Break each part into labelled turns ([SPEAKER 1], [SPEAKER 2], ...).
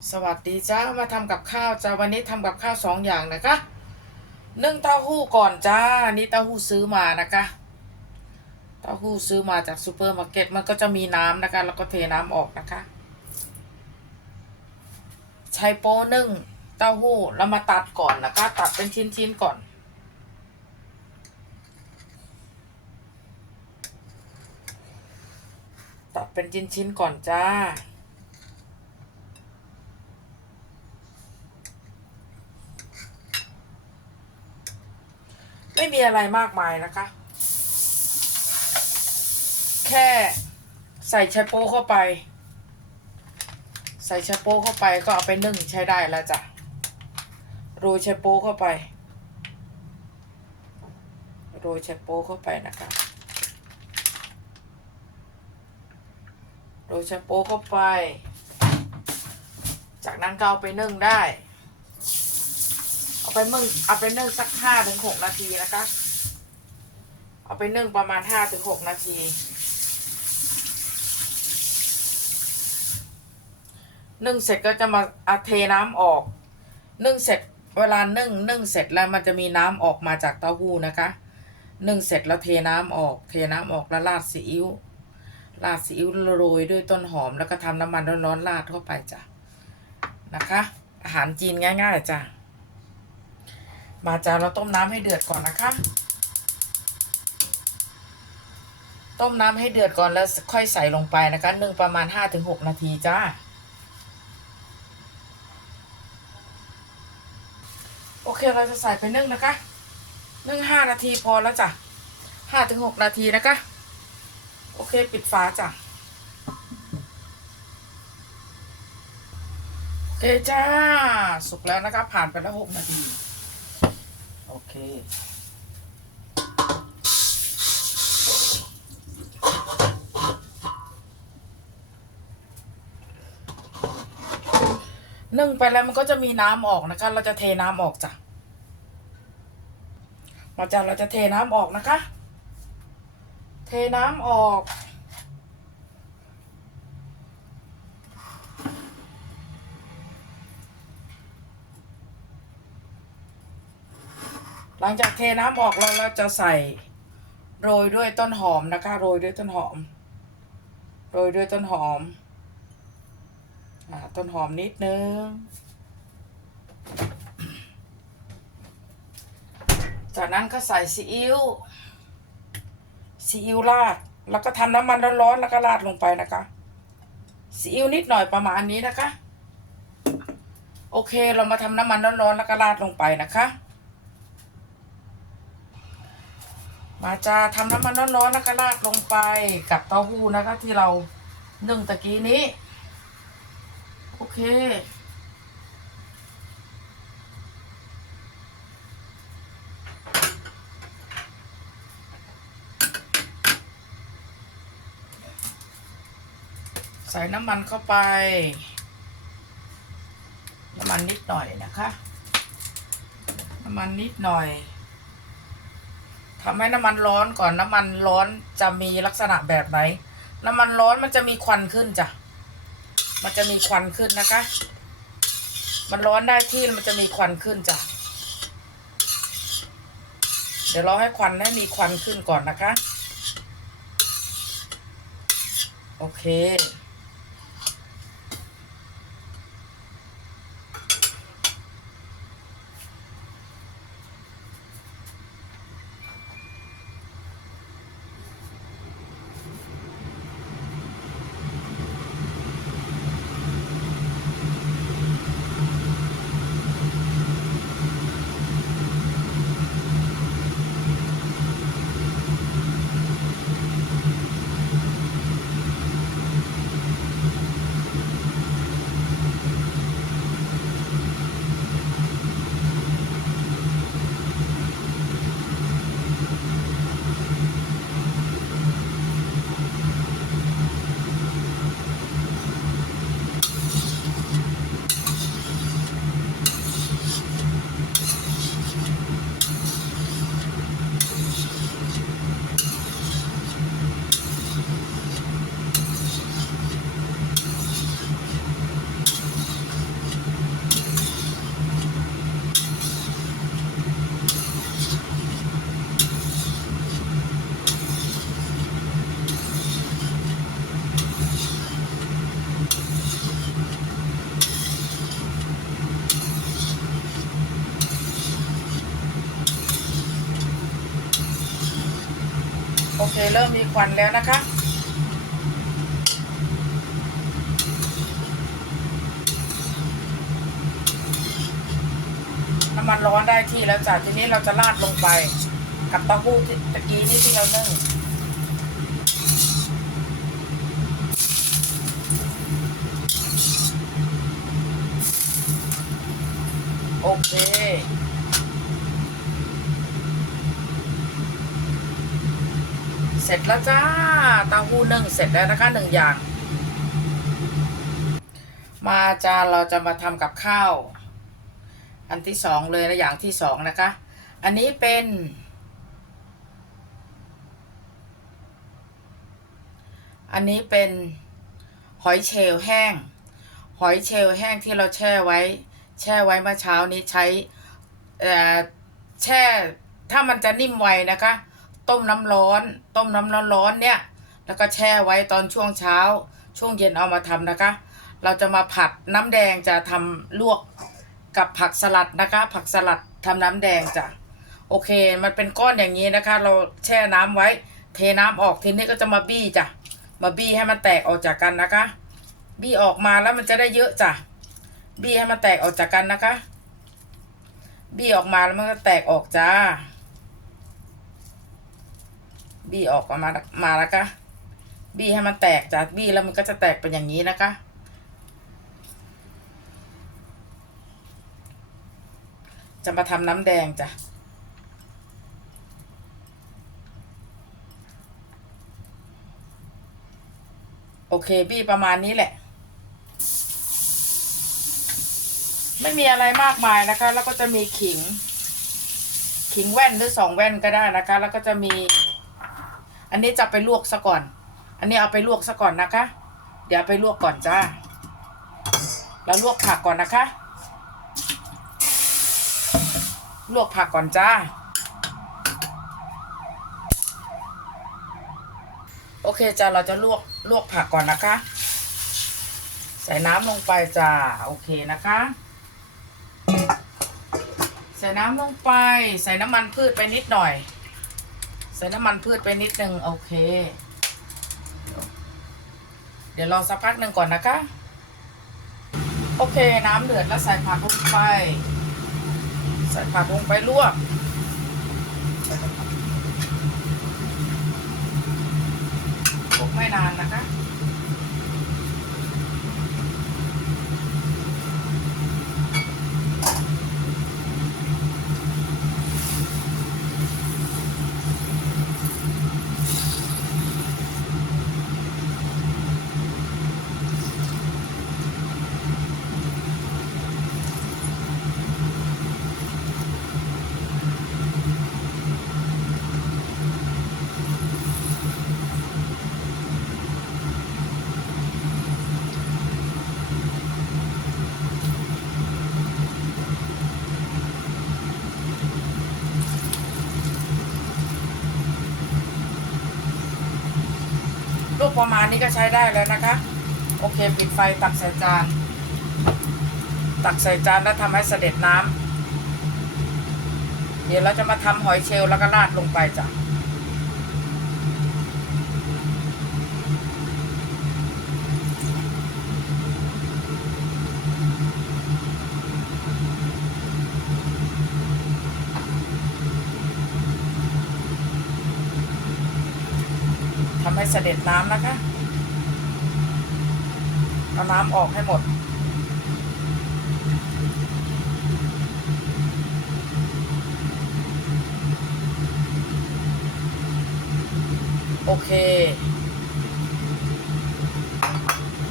[SPEAKER 1] สวัสดีจ้ามาทำกับข้าวจ้าวันนี้ทำกับข้าวสองอย่างนะคะนึ่งเต้าหู้ก่อนจ้านี่เต้าหู้ซื้อมานะคะเต้าหู้ซื้อมาจากซูเปอร์มาร์เก็ตมันก็จะมีน้ำนะคะ แล้วก็เทน้ำออกนะคะ ใช้โป้นึ่งเต้าหู้แล้วมาตัดก่อนนะคะ ตัดเป็นชิ้นๆก่อนตัดเป็นชิ้นๆก่อนจ้า ม่มีอะไรมากมายนะคะ แค่ใส่ชะโป๊เข้าไป ใส่ชะโป๊เข้าไปก็เอาไปนึ่งใช้ได้แล้วจ้ะโรยชะโป๊เข้าไป โรยชะโป๊เข้าไปนะคะโรยชะโป๊เข้าไป จากนั้นก็เอาไปนึ่งได้ ไปนึ่งเอาไปนึ่งสักห้าถึงหกนาทีนะคะ เอาไปนึ่งประมาณห้าถึงหกนาที นึ่งเสร็จก็จะมาอาเทน้ำออก นึ่งเสร็จเวลานึ่งนึ่งเสร็จแล้วมันจะมีน้ำออกมาจากเต้าหู้นะคะ นึ่งเสร็จแล้วเทน้ำออก เทน้ำออกแล้วราดซีอิ๊วราดซีอิ๊วโรยด้วยต้นหอมแล้วก็ทำน้ำมันร้อนๆราดเข้าไปจ้ะนะคะ อาหารจีนง่ายๆจ้ะ มาจ้าเราต้มน้ำให้เดือดก่อนนะคะ ต้มน้ำให้เดือดก่อนแล้วค่อยใส่ลงไปนะคะนึ่งประมาณห้าถึงหกนาทีจ้า โอเคเราจะใส่ไปนึ่งนะคะนึ่งห้านาทีพอแล้วจ้ะห้าถึงหกนาทีนะคะ โอเคปิดฝาจ้ะโอเคจ้า สุกแล้วนะคะ ผ่านไปแล้วหกนาที เค นึ่งไปแล้วมันก็จะมีน้ำออกนะคะ เราจะเทน้ำออกจ้ะมาจ้ะเราจะเทน้ำออกนะคะ เทน้ำออก หลังจากเทน้ำออกแล้วเราจะใส่โรยด้วยต้นหอมนะคะ โรยด้วยต้นหอม โรยด้วยต้นหอมอ่าต้นหอมนิดนึง จากนั้นก็ใส่ซีอิ๊วซีอิ๊วราด แล้วก็ทำน้ำมันร้อนๆแล้วก็ราดลงไปนะคะซีอิ๊วนิดหน่อยประมาณนี้นะคะ โอเคเรามาทำน้ำมันร้อนๆแล้วก็ราดลงไปนะคะ มาจ้าทำน้ำมันร้อนๆแล้วก็ราดลงไปกับเต้าหู้นะคะ ที่เรานึ่งตะกี้นี้ โอเค ใส่น้ำมันเข้าไป น้ำมันนิดหน่อยนะคะ น้ำมันนิดหน่อย ทำให้น้ำมันร้อนก่อนน้ำมันร้อนจะมีลักษณะแบบไหน น้ำมันร้อนมันจะมีควันขึ้นจ้ะ มันจะมีควันขึ้นนะคะ มันร้อนได้ที่มันจะมีควันขึ้นจ้ะ เดี๋ยวเราให้ควันให้มีควันขึ้นก่อนนะคะ โอเค เคเริ่มมีควันแล้วนะคะ น้ำมันร้อนได้ที่แล้วจ้ะทีนี้เราจะราดลงไปกับเต้าหู้ที่ตะกี้นี่ที่เรานึ่งโอเค เสร็จแล้วจ้าเต้าหู้นึ่งเสร็จแล้วนะคะหนึ่งอย่าง มาจ้าเราจะมาทำกับข้าว อันที่สองเลยนะอย่างที่สองนะคะ อันนี้เป็นอันนี้เป็นหอยเชลล์แห้ง หอยเชลล์แห้งที่เราแช่ไว้ แช่ไว้เมื่อเช้านี้ใช้แช่ถ้ามันจะนิ่มไวนะคะ ต้มน้ำร้อน ต้มน้ำร้อนร้อนๆเนี่ย แล้วก็แช่ไว้ตอนช่วงเช้า ช่วงเย็นเอามาทำนะคะ เราจะมาผัดน้ำแดงจะทำลวกกับผักสลัดนะคะ ผักสลัดทำน้ำแดงจ้ะโอเค มันเป็นก้อนอย่างนี้นะคะ เราแช่น้ำไว้ เทน้ำออกทีนี้ก็จะมาบี้จ้ะมาบี้ให้มันแตกออกจากกันนะคะ บี้ออกมาแล้วมันจะได้เยอะจ้ะบี้ให้มันแตกออกจากกันนะคะ บี้ออกมาแล้วมันก็แตกออกจ้า บี้ออกมามามาแล้วคะบี้ให้มันแตกจากบี้แล้วมันก็จะแตกเป็นอย่างนี้นะคะจะมาทำน้ำแดงจ้ะโอเคบี้ประมาณนี้แหละ ไม่มีอะไรมากมายนะคะ แล้วก็จะมีขิง ขิงแว่นหรือสองแว่นก็ได้นะคะ แล้วก็จะมี อันนี้จะไปลวกซะก่อน อันนี้เอาไปลวกซะก่อนนะคะ เดี๋ยวไปลวกก่อนจ้า แล้วลวกผักก่อนนะคะ ลวกผักก่อนจ้า โอเคจ้าเราจะลวกลวกผักก่อนนะคะ ใส่น้ำลงไปจ้า โอเคนะคะ ใส่น้ำลงไป ใส่น้ำมันพืชไปนิดหน่อย ใส่น้ำมันพืชไปนิดนึงโอเค เดี๋ยวรอสักพักหนึ่งก่อนนะคะ โอเคน้ำเดือดแล้วใส่ผักลงไป ใส่ผักลงไปลวกลวกไม่นานนะคะ ประมาณนี้ก็ใช้ได้แล้วนะคะ โอเค ปิดไฟตักใส่จาน ตักใส่จานแล้วทำให้เสด็จน้ำเดี๋ยวเราจะมาทำหอยเชลล์แล้วก็ราดลงไปจ้ะ เสด็จน้ำนะคะ เอาน้ำออกให้หมด โอเค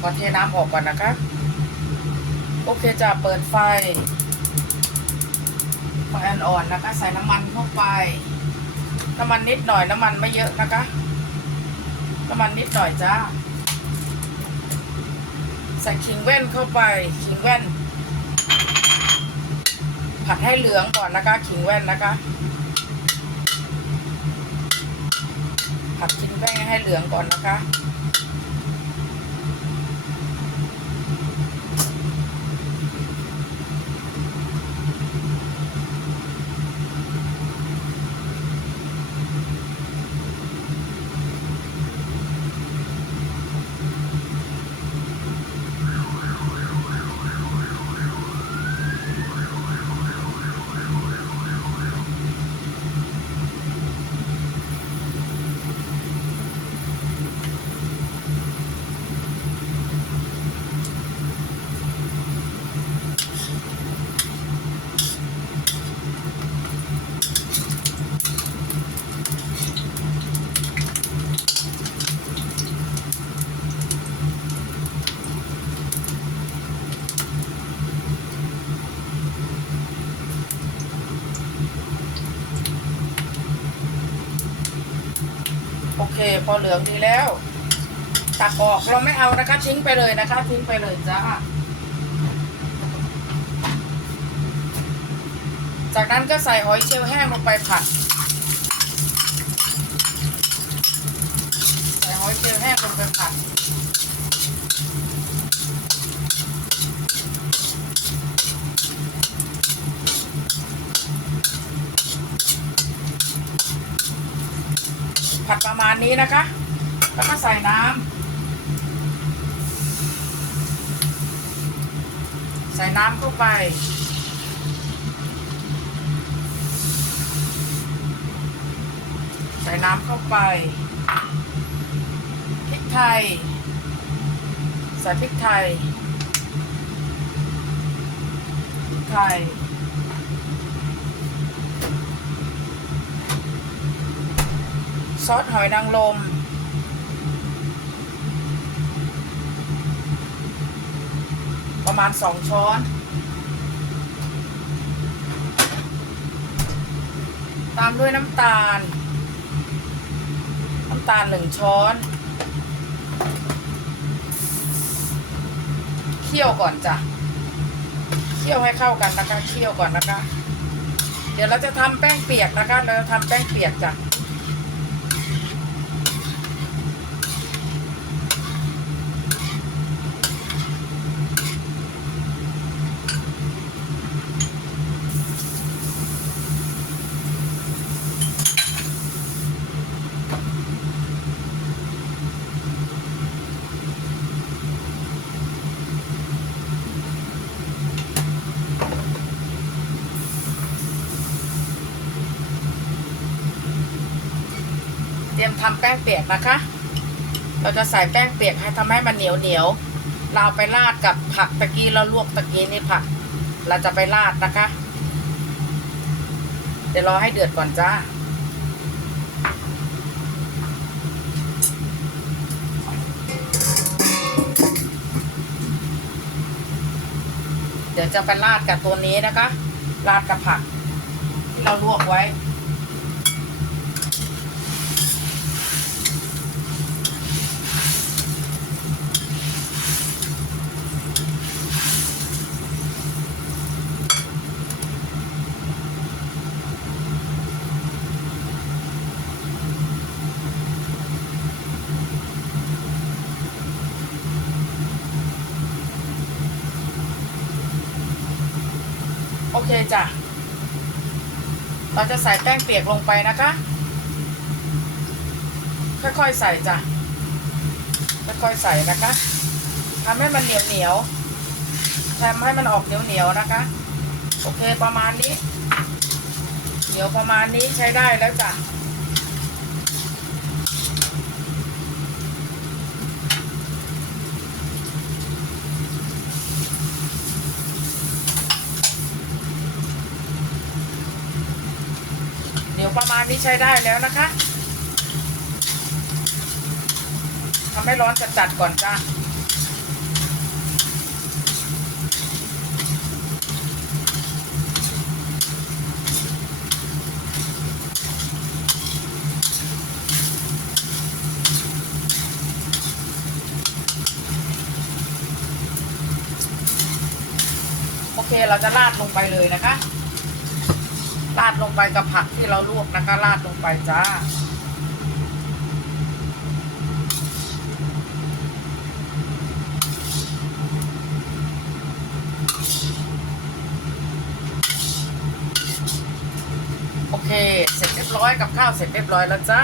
[SPEAKER 1] ขอเทน้ำออกก่อนนะคะ โอเคจะเปิดไฟ ไฟอ่อนๆนะคะ ใส่น้ำมันเข้าไป น้ำมันนิดหน่อยน้ำมันไม่เยอะนะคะ น้ำมันนิดหน่อยจ้า ใส่ขิงแว่นเข้าไป ขิงแว่น ผัดให้เหลืองก่อนนะคะ ขิงแว่นนะคะ ผัดขิงแว่นให้เหลืองก่อนนะคะ โอเค พอเหลืองดีแล้ว ตักออกเราไม่เอานะคะทิ้งไปเลยนะคะทิ้งไปเลยจ้าจากนั้นก็ใส่หอยเชลล์แห้งลงไปผัด ใส่หอยเชลล์แห้งลงไปผัด ผัดประมาณนี้นะคะ แล้วก็ใส่น้ำ ใส่น้ำเข้าไป ใส่น้ำเข้าไป พริกไทย ใส่พริกไทย พริกไทย ซอสหอยนางรมประมาณสองช้อน ตามด้วยน้ำตาล น้ำตาลหนึ่งช้อน เคี่ยวก่อนจ้ะ เคี่ยวให้เข้ากันนะคะ เคี่ยวก่อนนะคะ เดี๋ยวเราจะทำแป้งเปียกนะคะ เราจะทำแป้งเปียกจ้ะ มทำแป้งเปียกนะคะ เราจะใส่แป้งเปียกให้ทำให้มันเหนียวเหนียว เราเอาไปราดกับผักตะกี้เราลวกตะกี้นี่ผัก เราจะไปราดนะคะ เดี๋ยวรอให้เดือดก่อนจ้าเดี๋ยวจะไปราดกับตัวนี้นะคะ ราดกับผัก ที่เราลวกไว้ อเคจ้ะ เราจะใส่แป้งเปียกลงไปนะคะ ค่อยๆใส่จ้ะ ค่อยๆใส่นะคะทำให้มันเหนียวเหนียวทำให้มันออกเหนียวเหนียวนะคะ โอเคประมาณนี้ เหนียวประมาณนี้ใช้ได้แล้วจ้ะ ประมาณนี้ใช้ได้แล้วนะคะทำให้ร้อนจัดๆก่อนจ้าโอเคเราจะราดลงไปเลยนะคะ ราดลงไปกับผักที่เราลวกนะคะราดลงไปจ้า โอเค เสร็จเรียบร้อยกับข้าวเสร็จเรียบร้อยแล้วจ้า